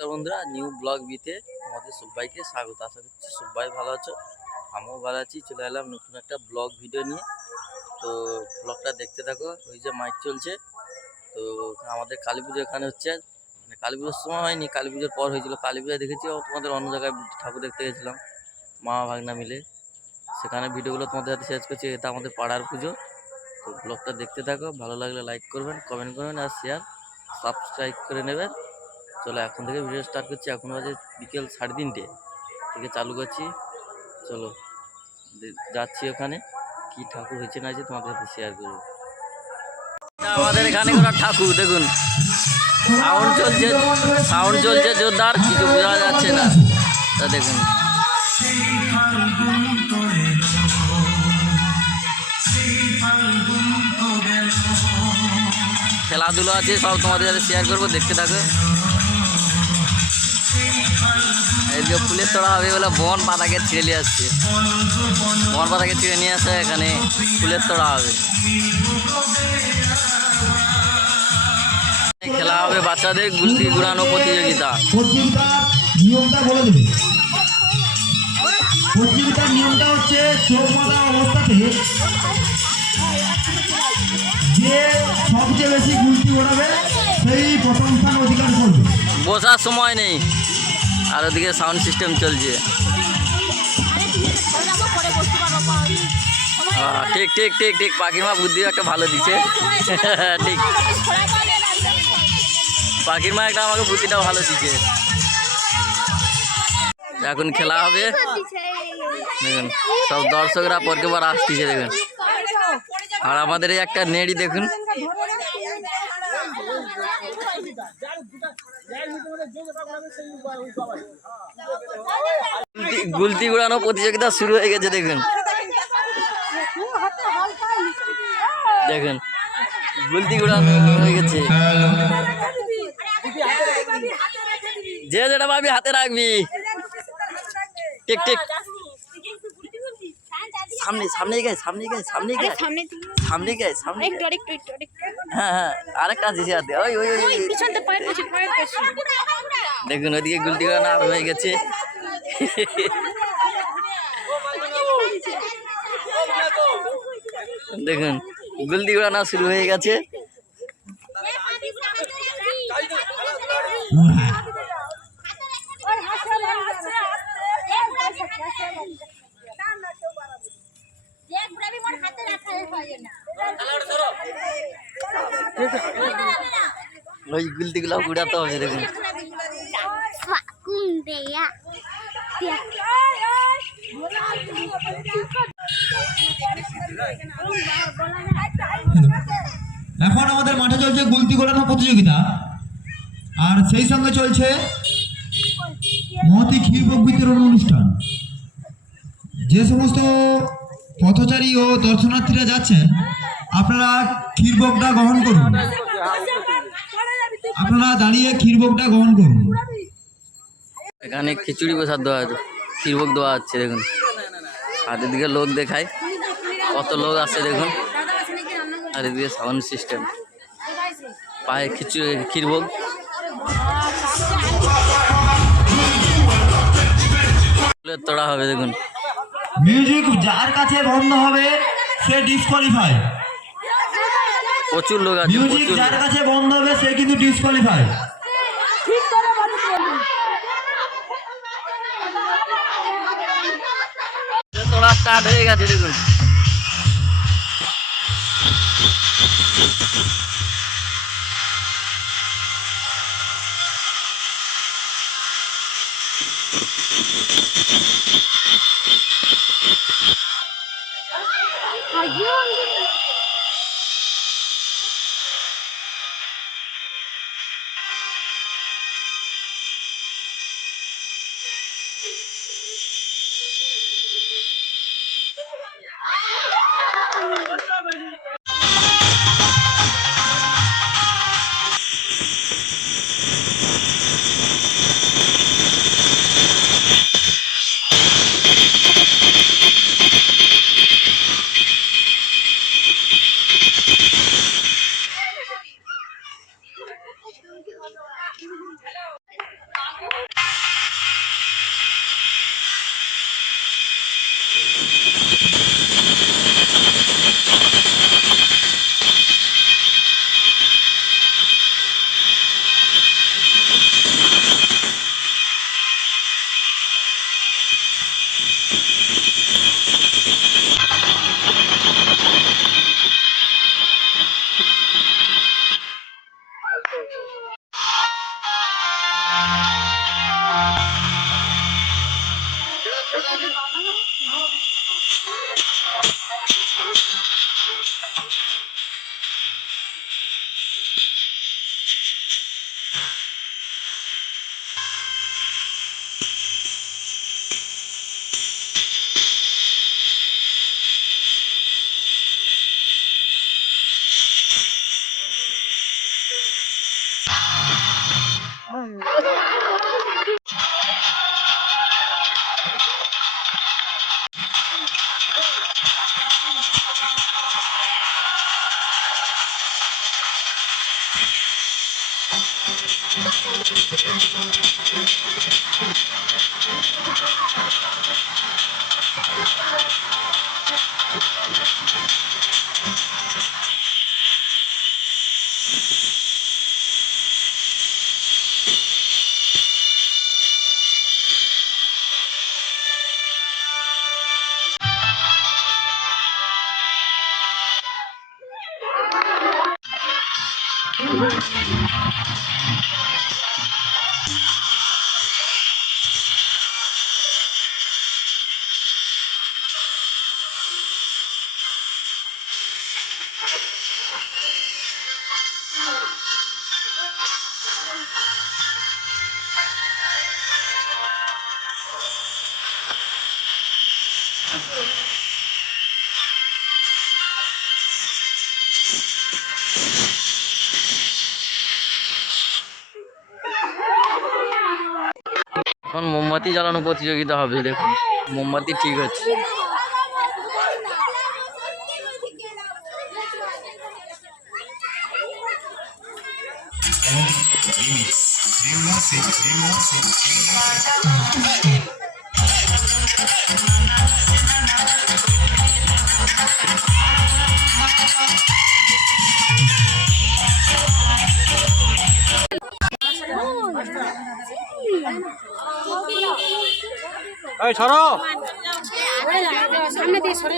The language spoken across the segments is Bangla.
নমস্কার বন্ধুরা, নিউ ব্লগ বিতে তোমাদের সবাইকে স্বাগত। আশা করছি সবাই ভালো আছো, আমিও ভালো আছি। চলে এলাম নতুন একটা ব্লগ ভিডিও নিয়ে। তো ব্লগটা দেখতে থাকো, ওই যে মাইক চলছে। তো আমাদের কালী পুজো এখানে হচ্ছে। মানে কালী পুজোর সময় হয়নি, কালী পুজোর পর হয়েছিল। কালী পুজো দেখেছি তোমাদের অন্য জায়গায় ঠাকুর দেখতে গেছিলাম, মা ভাগনা মিলে। সেখানে ভিডিওগুলো তোমাদের সাথে শেয়ার করছি, এটা আমাদের পাড়ার পুজো। তো ব্লগটা দেখতে থাকো, ভালো লাগলে লাইক করবেন কমেন্ট করবেন, আর শেয়ার সাবস্ক্রাইব করে নেবেন। চলো, এখন থেকে ভিডিও স্টার্ট করছি। এখন বাজে বিকেল সাড়ে তিনটে। থেকে চালু করছি। চলো যাচ্ছি ওখানে। কি ঠাকুর হয়েছে না হয়েছে তোমাদের সাথে শেয়ার করব। আমাদের এখানে করা ঠাকুর, দেখুন। সাউন্ড চলছে সাউন্ড চলছে জোরদার, কিছু বোঝা যাচ্ছে না। তা দেখুন। খেলাধুলো আছে, সব তোমাদের সাথে শেয়ার করব, দেখতে থাকো। এদিকে ফুলের তোড়া হবে বলে বন পাতাকে ছিঁড়ে নিয়ে আসছে। বন পাতাকে ছিঁড়ে নিয়ে আসে এখানে ফুলের তোড়া হবে। খেলা হবে বাচ্চাদের গুলতি ঘুরানো প্রতিযোগিতা। নিয়মটা বলে দেবে। প্রতিযোগিতার নিয়মটা হচ্ছে চোখ বাঁধা অবস্থাতে যে সবচেয়ে বেশি গুলতি ওড়াবে সেই প্রথম স্থান অধিকার করবে। বসার সময় নেই। আর ওদিকে সাউন্ড সিস্টেম চলছে। ঠিক ঠিক ঠিক ঠিক পাখির মা বুদ্ধি একটা ভালো দিচ্ছে ঠিক। পাখির মা একটা আমাকে বুদ্ধিটা ভালো দিচ্ছে এখন খেলা হবে। দেখুন, সব দর্শকরা পরকে বার আসতেছে, দেখুন। আর আমাদের এই একটা নেড়ি, দেখুন। গুলতি- উড়ানো প্রতিযোগিতা শুরু হয়ে গেছে দেখুন। দেখুন গুলতি উড়ানো হয়ে গেছে। যে যেটা ভাবি হাতে রাখবি। ঠিক ঠিক সামনে সামনে সামনে সামনে সামনে সামনে হ্যাঁ হ্যাঁ আরেকটা আছে ওই ওই ওই, পায়ের পায়ের দেখুন, ওইদিকে গুলতি উড়ানো আরম্ভ হয়ে গেছে। দেখুন গুলতি উড়ানো শুরু হয়ে গেছে। ওই গুলতিগুলো উড়াতে হবে, দেখুন। এখন আমাদের মাঠে চলছে গুলতি গোলানো প্রতিযোগিতা। আর সেই সঙ্গে চলছে মহতি ক্ষীরভোগ বিতরণ অনুষ্ঠান। যে সমস্ত পথচারী ও দর্শনার্থীরা যাচ্ছেন আপনারা ক্ষীরভোগটা গ্রহণ করুন। আপনারা দাঁড়িয়ে ক্ষীরভোগটা গ্রহণ করুন। এখানে খিচুড়ি প্রসাদ দেওয়া আছে ক্ষীরভোগ দেওয়া হচ্ছে, দেখুন। হাতের এদিকে লোক দেখায়। কত লোক আছে দেখুন। আর এদিকে সাউন্ড সিস্টেম পায়ে খিচুড়ি ক্ষীরভোগ তোড়া হবে দেখুন। মিউজিক যার কাছে বন্ধ হবে সে ডিসকোয়ালিফাই প্রচুর লোক আছে মিউজিক যার কাছে বন্ধ হবে সে কিন্তু ডিসকোয়ালিফাই তোড়া স্টার্ট হয়ে গেছে দেখুন। জ্বালানো প্রতিযোগিতা হবে দেখুন। মোমবাতি ঠিক হচ্ছে এই সরো। সামনে দিয়ে সরে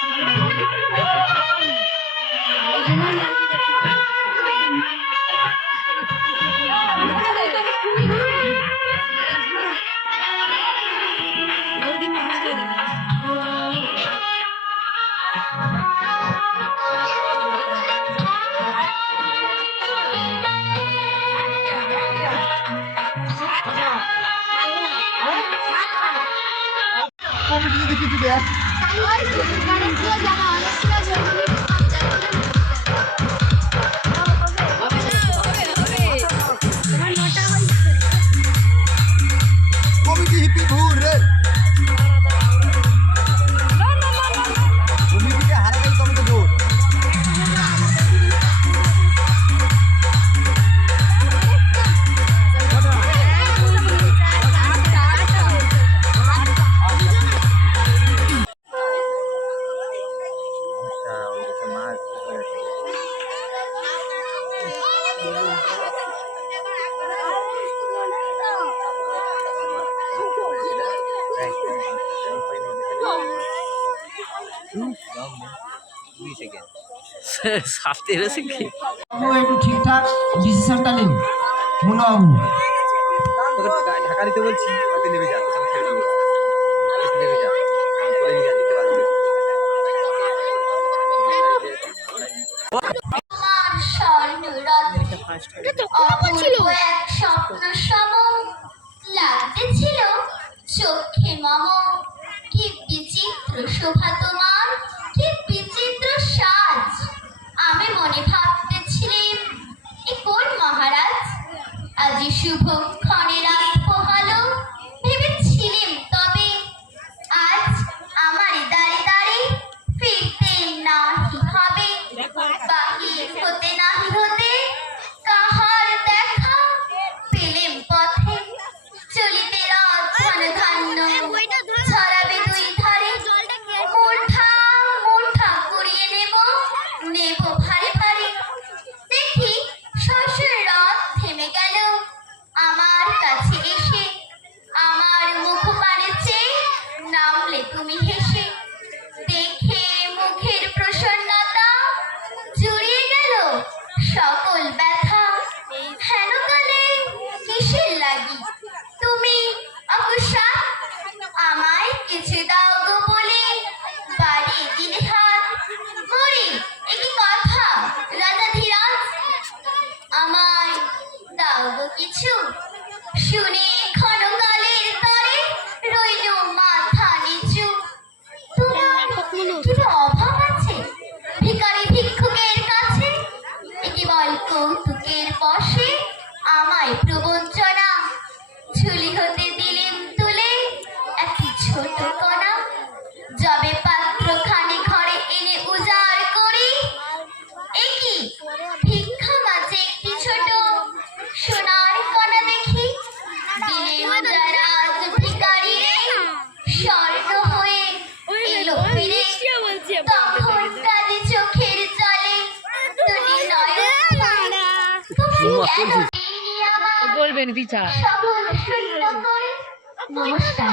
যান চলে যায় না Kalian juga. সাথে রয়েছে কি? একটু ঠিকঠাক ডিসিশনটা নিন। মুন্নাবাবু ঢাকা দিতে বলছি নেমে যা তোকে আমি ছেড়ে দেবো তুই নেমে যা আমি করে নিয়ে যা দিতে পারবি আমার স্বর্ণরথে অপূর্ব এক স্বপ্ন সম লাগতেছিল চোখে মম কি বিচিত্র শোভা তোমার কি বিচিত্র সাজ। আমি মনে ভাবতেছিলাম এ কোন মহারাজ? আজি শুভ ক্ষণে বলবেন বিচার। নমস্কার।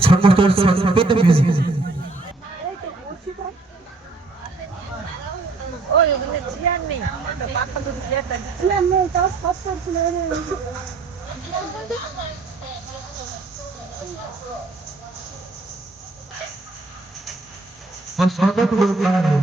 전국돌 선배들 뮤직 어, 근데 지안이. 아까도 지했다. 지안이, 나 봤어, 지안이. 아, 사과도 그렇게 하네.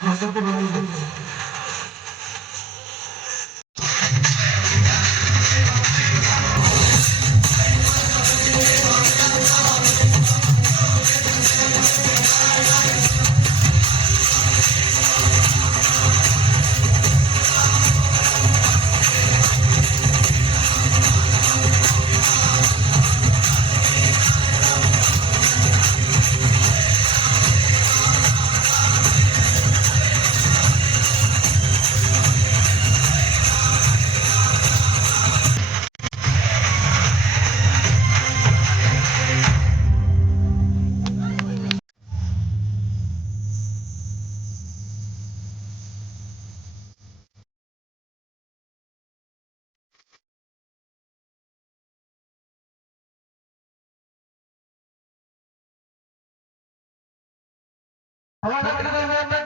何言うてんの? আমার